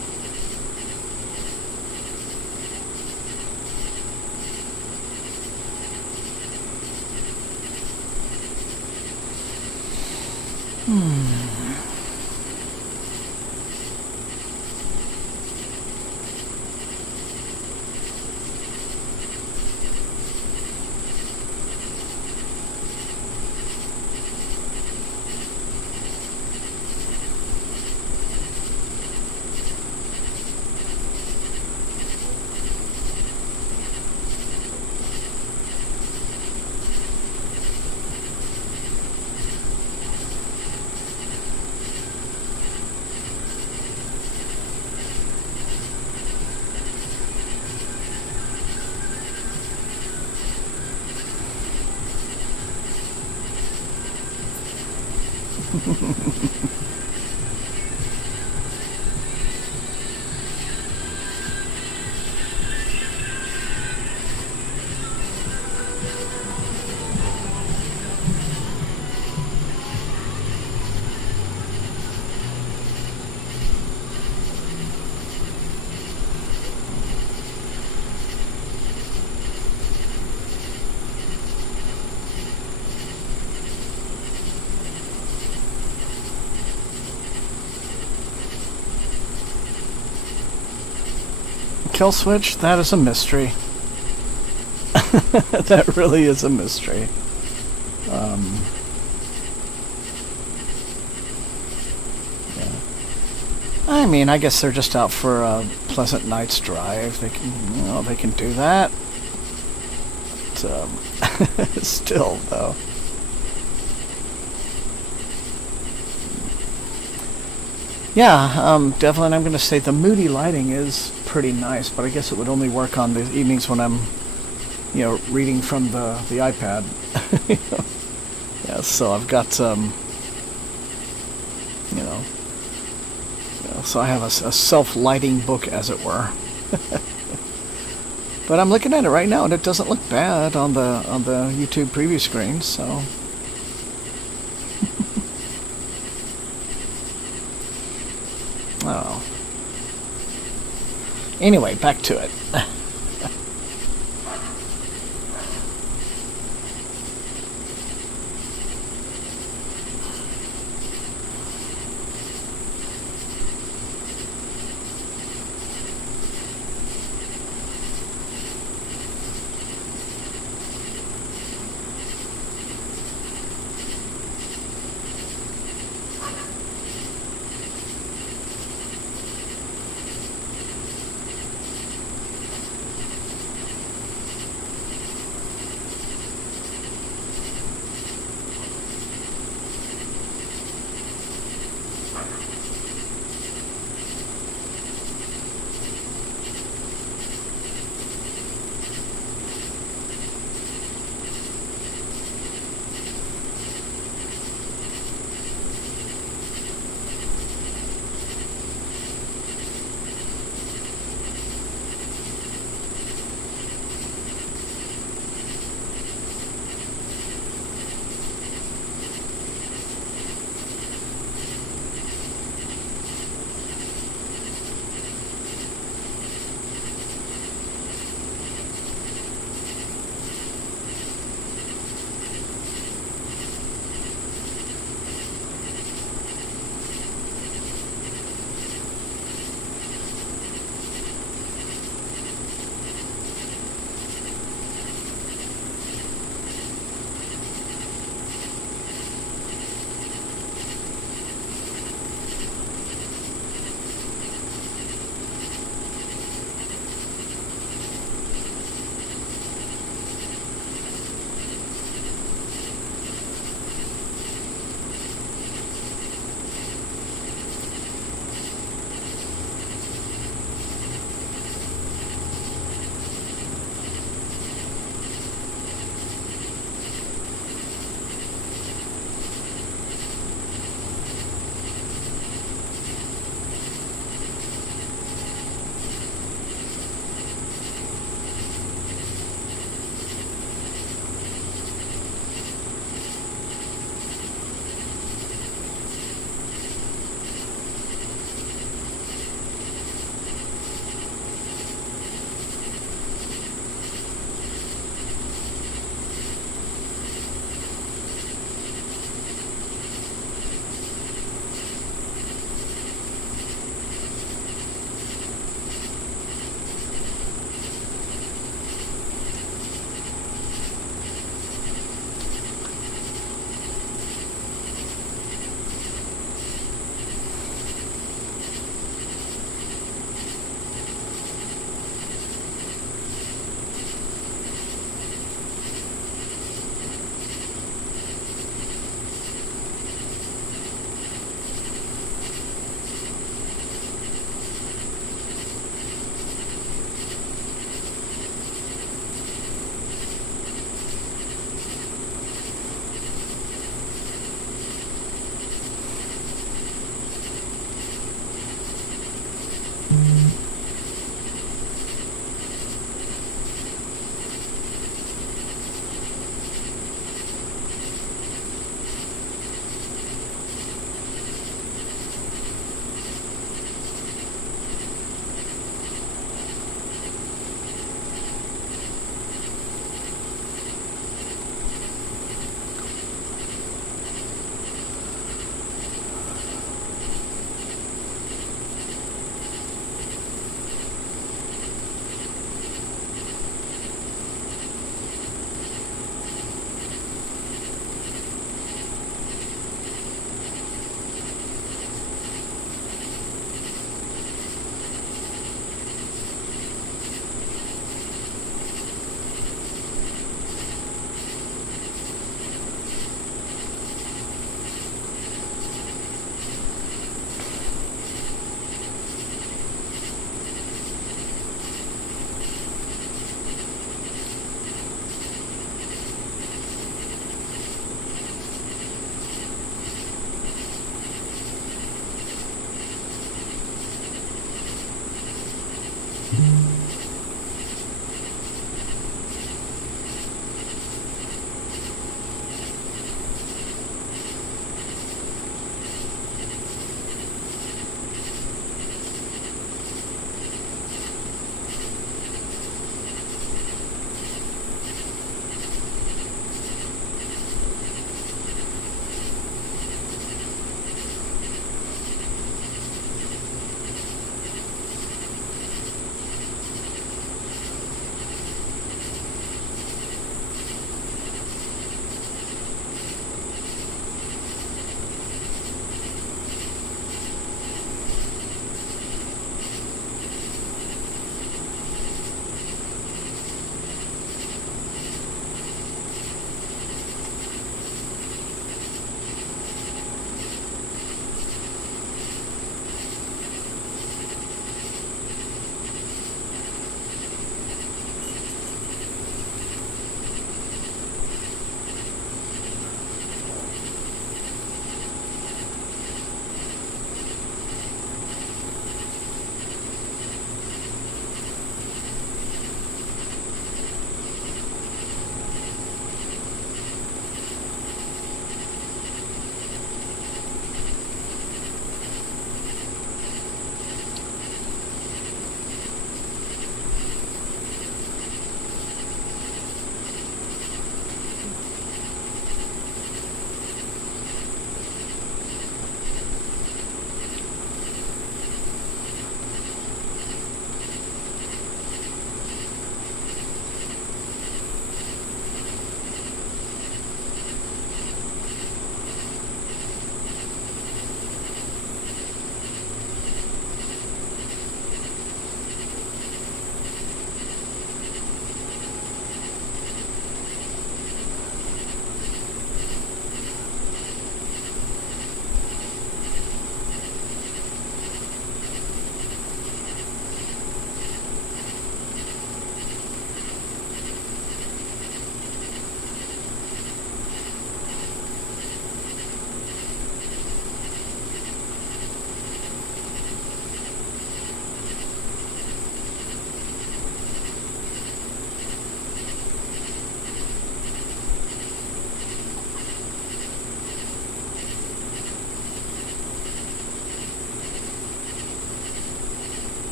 Kill switch? That is a mystery. That really is a mystery. Yeah. I mean, I guess they're just out for a pleasant night's drive. They can do that. But, still, though. Yeah, Devlin, I'm going to say the moody lighting is pretty nice, but I guess it would only work on the evenings when I'm, reading from the iPad. Yeah, so I've got, so I have a self-lighting book, as it were. But I'm looking at it right now, and it doesn't look bad on the YouTube preview screen, so... Oh. Anyway, back to it.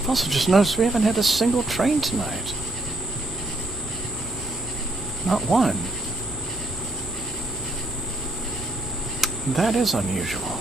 I've also just noticed we haven't had a single train tonight. Not one. That is unusual.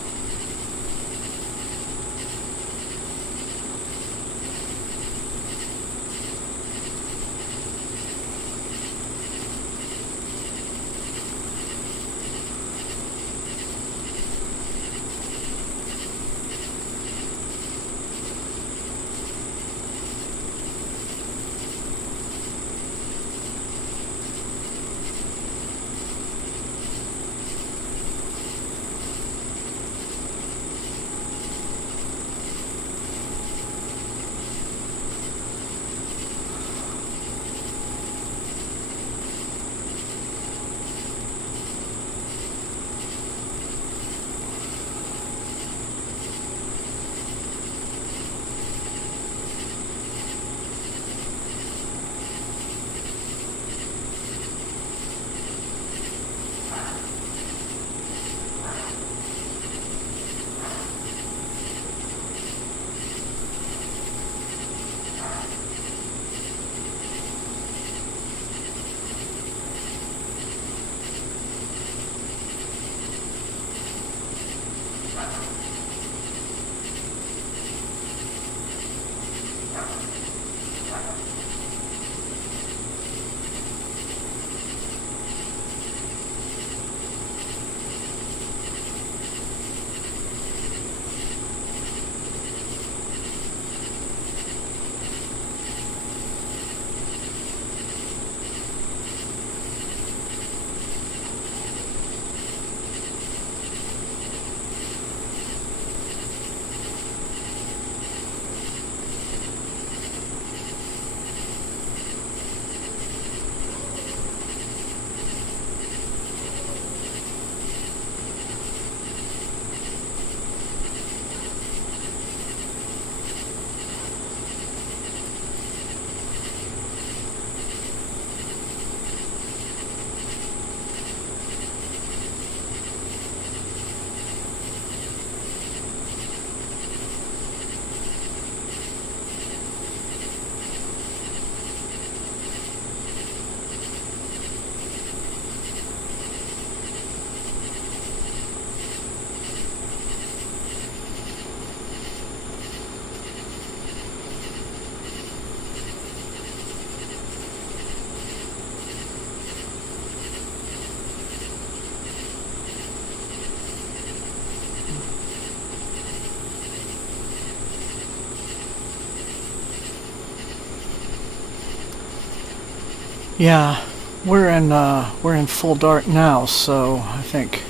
Yeah, we're in full dark now, so I think,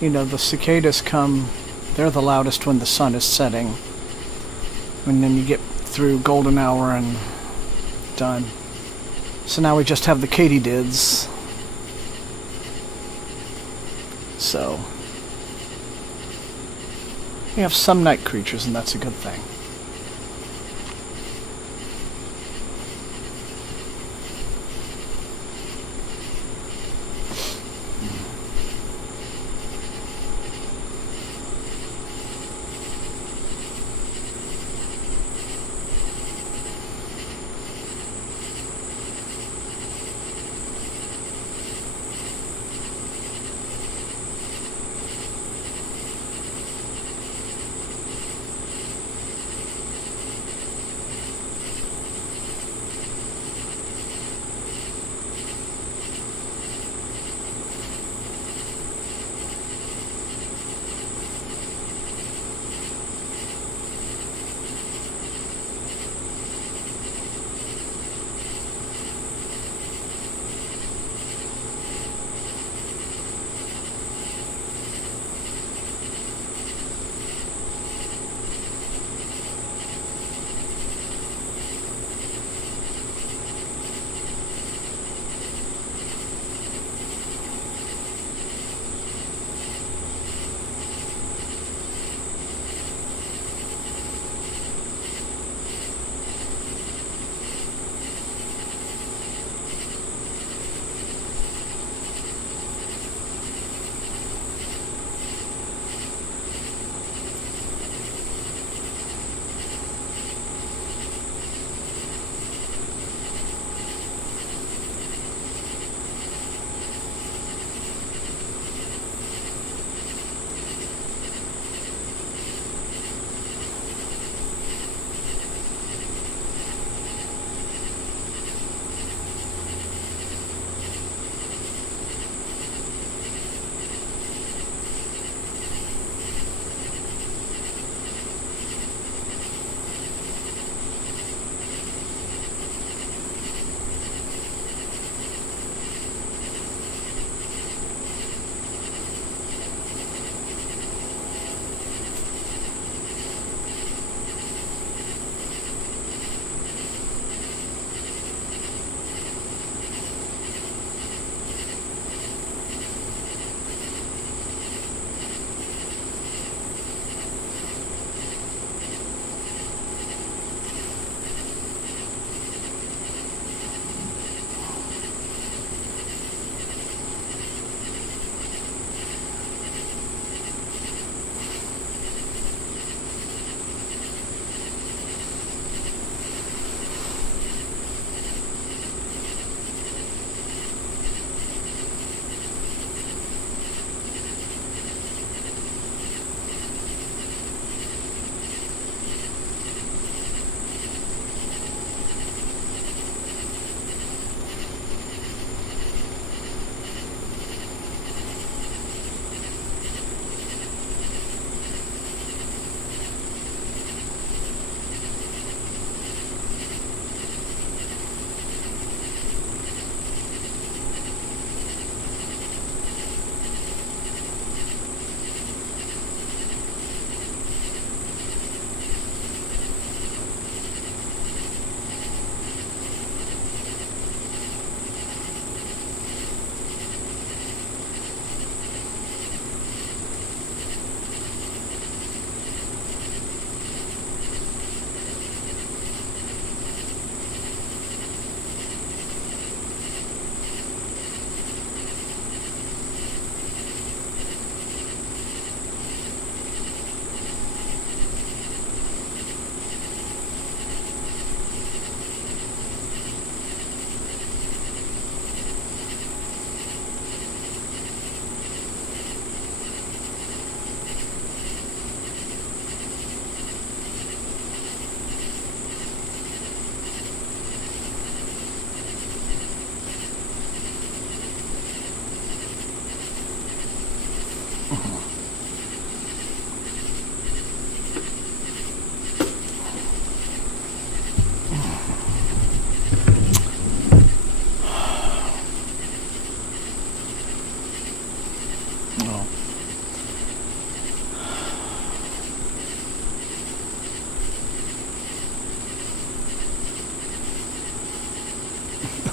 the cicadas come. They're the loudest when the sun is setting, and then you get through golden hour and done. So now we just have the katydids. So we have some night creatures, and that's a good thing.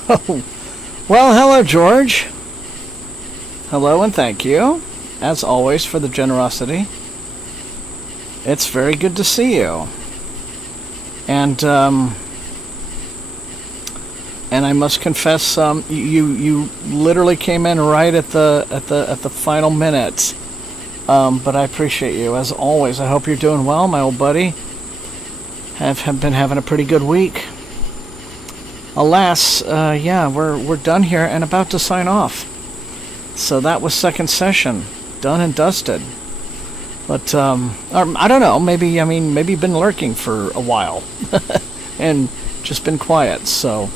Oh, well, hello, George. Hello, and thank you, as always, for the generosity. It's very good to see you. And I must confess, you literally came in right at the final minute. But I appreciate you, as always. I hope you're doing well, my old buddy. Have been having a pretty good week. Alas, yeah, we're done here and about to sign off. So that was second session, done and dusted. But I don't know. Maybe you've been lurking for a while, and just been quiet. So.